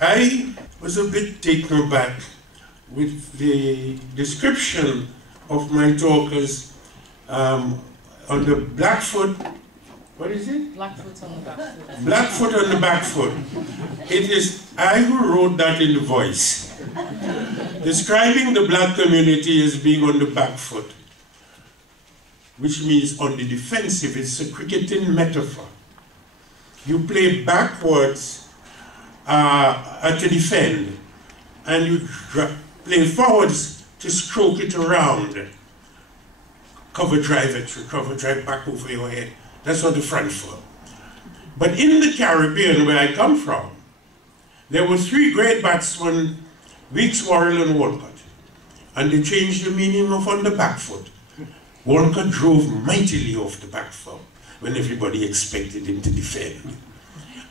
I was a bit taken aback with the description of my talkers on the Blackfoot. What is it? Blackfoot on the Backfoot. Blackfoot on the Backfoot. It is I who wrote that in the Voice, describing the black community as being on the back foot, which means on the defensive. It's a cricketing metaphor. You play backwards to defend, and you play forwards to stroke it around. Cover drive extra, cover drive back over your head. That's what the front for. But in the Caribbean, where I come from, there were three great batsmen, Weeks, Worrell, and Walcott. And they changed the meaning of on the back foot. Walcott drove mightily off the back foot when everybody expected him to defend.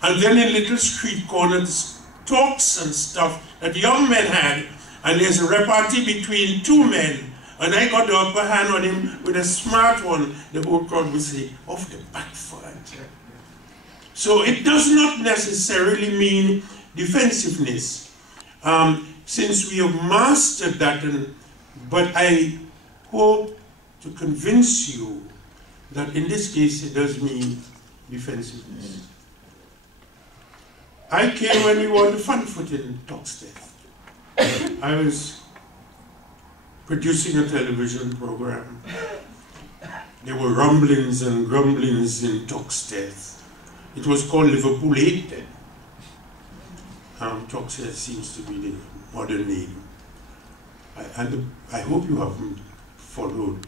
And then in little street corners, talks and stuff that young men had, and there's a repartee between two men, and I got the upper hand on him with a smart one. The whole crowd would say, off the back foot. So it does not necessarily mean defensiveness, since we have mastered that, but I hope to convince you that in this case it does mean defensiveness. I came when we won the front foot in Toxteth. I was producing a television program. There were rumblings and grumblings in Toxteth. It was called Liverpool 8 then. Toxteth seems to be the modern name. I hope you haven't followed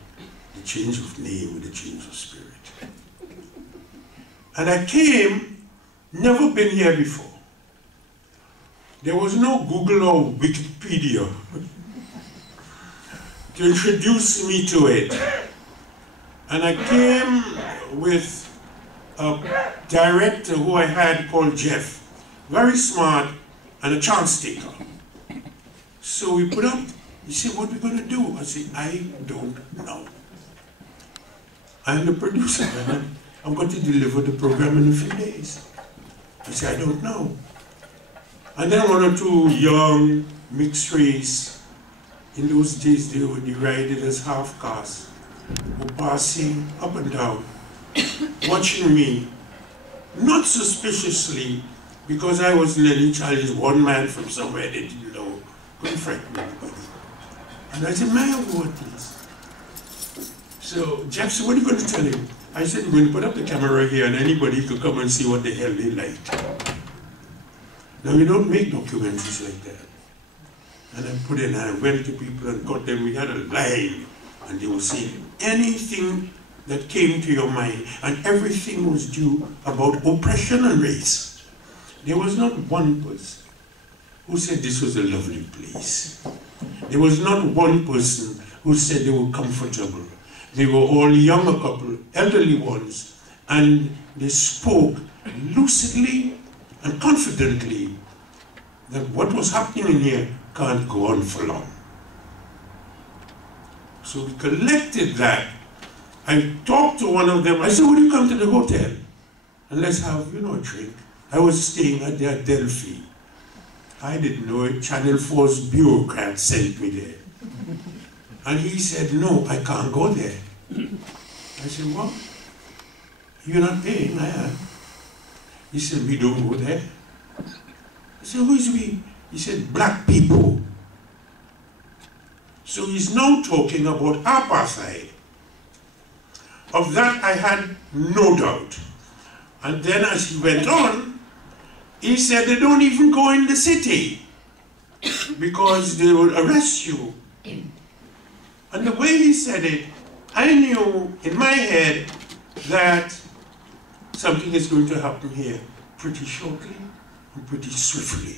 the change of name with the change of spirit. And I came, never been here before. There was no Google or Wikipedia to introduce me to it. And I came with a director who I had called Jeff, very smart and a chance taker. So we put up, he said, what are we going to do? I said, I don't know. I'm the producer, and I'm going to deliver the program in a few days. I said, I don't know. And then one or two young mixed race, in those days they were derided as half-caste, were passing up and down, watching me, not suspiciously, because I wasn't any challenge, one man from somewhere they didn't know, couldn't frighten anybody. And I said, may I have a word, please? So Jeff said, what are you going to tell him? I said, we're going to put up the camera here and anybody could come and see what the hell they like. Now, we don't make documentaries like that. And I put in, and I went to people and got them, we had a line, and they were saying anything that came to your mind, and everything was due about oppression and race. There was not one person who said this was a lovely place. There was not one person who said they were comfortable. They were all younger couple, elderly ones, and they spoke lucidly and confidently that what was happening in here can't go on for long. So we collected that. I talked to one of them. I said, would you come to the hotel and let's have, a drink? I was staying at the Adelphi. I didn't know it. Channel 4's bureaucrat sent me there. And he said, no, I can't go there. I said, what? You're not paying? I am. He said, we don't go there. I said, who is we? He said, black people. So he's now talking about apartheid. Of that I had no doubt. And then as he went on, he said they don't even go in the city because they will arrest you. And the way he said it, I knew in my head that something is going to happen here pretty shortly and pretty swiftly.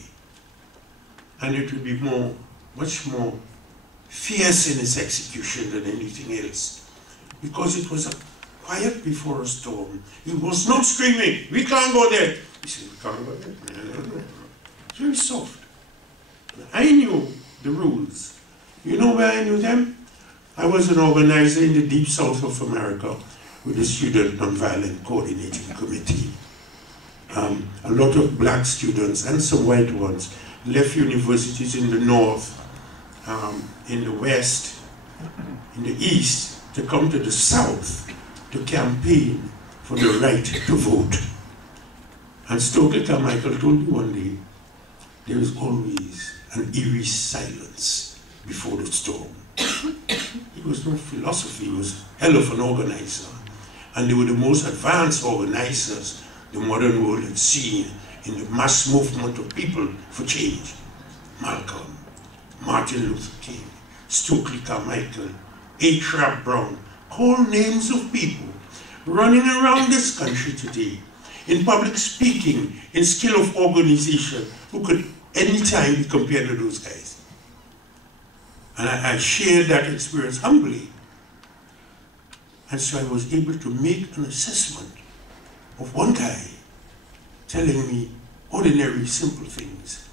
And it will be much more fierce in its execution than anything else. Because it was a quiet before a storm. He was not screaming, we can't go there. He said, we can't go there. No. It's very soft. I knew the rules. You know where I knew them? I was an organizer in the deep south of America with the Student Nonviolent Coordinating Committee. A lot of black students and some white ones left universities in the north, in the west, in the east, to come to the south to campaign for the right to vote. And Stokely Carmichael told me one day, there is always an eerie silence before the storm. It was no philosophy, he was hell of an organizer. And they were the most advanced organizers the modern world had seen in the mass movement of people for change. Malcolm, Martin Luther King, Stokely Carmichael, H. Rap Brown, call names of people running around this country today in public speaking, in skill of organization, who could anytime be compared to those guys. And I shared that experience humbly. And so I was able to make an assessment of one guy telling me ordinary, simple things.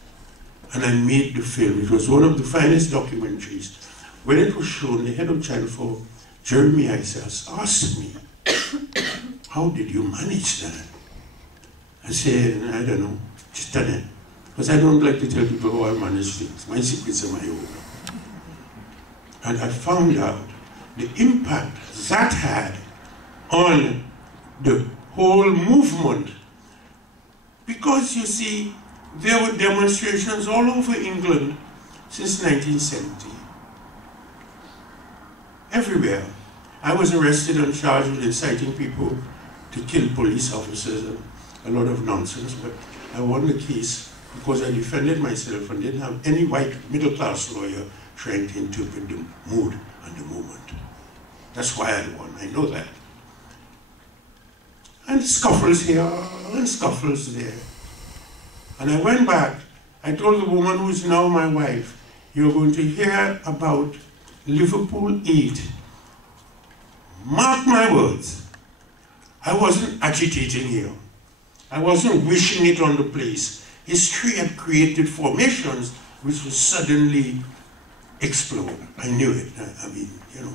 And I made the film. It was one of the finest documentaries. When it was shown, the head of Channel 4, Jeremy Isas, asked me, how did you manage that? I said, I don't know, just done it. Because I don't like to tell people how I manage things. My secrets are my own. And I found out the impact that had on the whole movement. Because you see, there were demonstrations all over England since 1970. Everywhere. I was arrested and charged with inciting people to kill police officers and a lot of nonsense, but I won the case because I defended myself and didn't have any white middle-class lawyer trying to interpret the mood and the moment. That's why I won, I know that. And scuffles here and scuffles there. And I went back, I told the woman who is now my wife, you're going to hear about Liverpool 8. Mark my words, I wasn't agitating here. I wasn't wishing it on the place. History had created formations which would suddenly explode. I knew it, I mean, you know.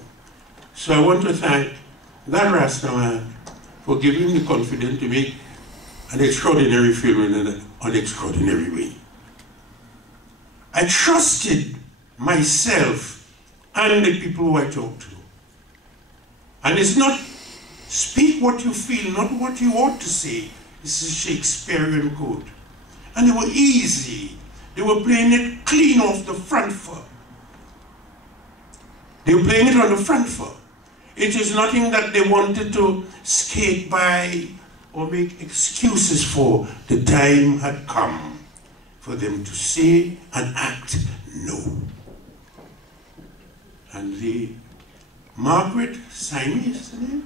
So I want to thank that Rastaman for giving me confidence to make an extraordinary film in an extraordinary way. I trusted myself and the people who I talked to. And it's not speak what you feel, not what you ought to say. This is a Shakespearean quote. And they were easy. They were playing it clean off the front foot. They were playing it on the front foot. It is nothing that they wanted to skate by or make excuses for. The time had come for them to say and act no. And Margaret Simey, is her name?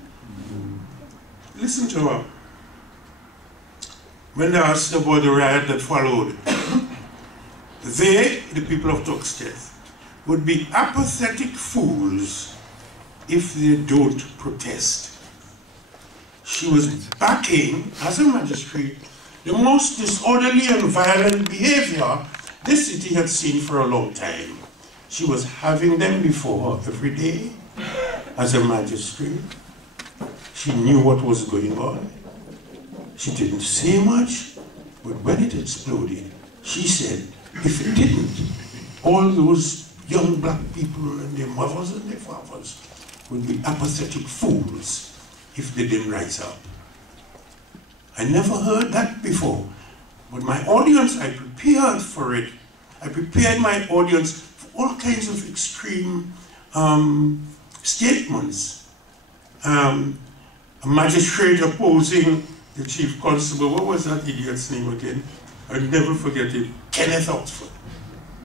Listen to her. When they asked about the riot that followed, they, the people of Tuxteth, would be apathetic fools if they don't protest. She was backing, as a magistrate, the most disorderly and violent behavior this city had seen for a long time. She was having them before her every day as a magistrate. She knew what was going on. She didn't say much, but when it exploded, she said, if it didn't, all those young black people and their mothers and their fathers would be apathetic fools if they didn't rise up. I never heard that before, but my audience, I prepared for it. I prepared my audience for all kinds of extreme statements. A magistrate opposing the chief constable, what was that idiot's name again? I'll never forget it, Kenneth Oxford.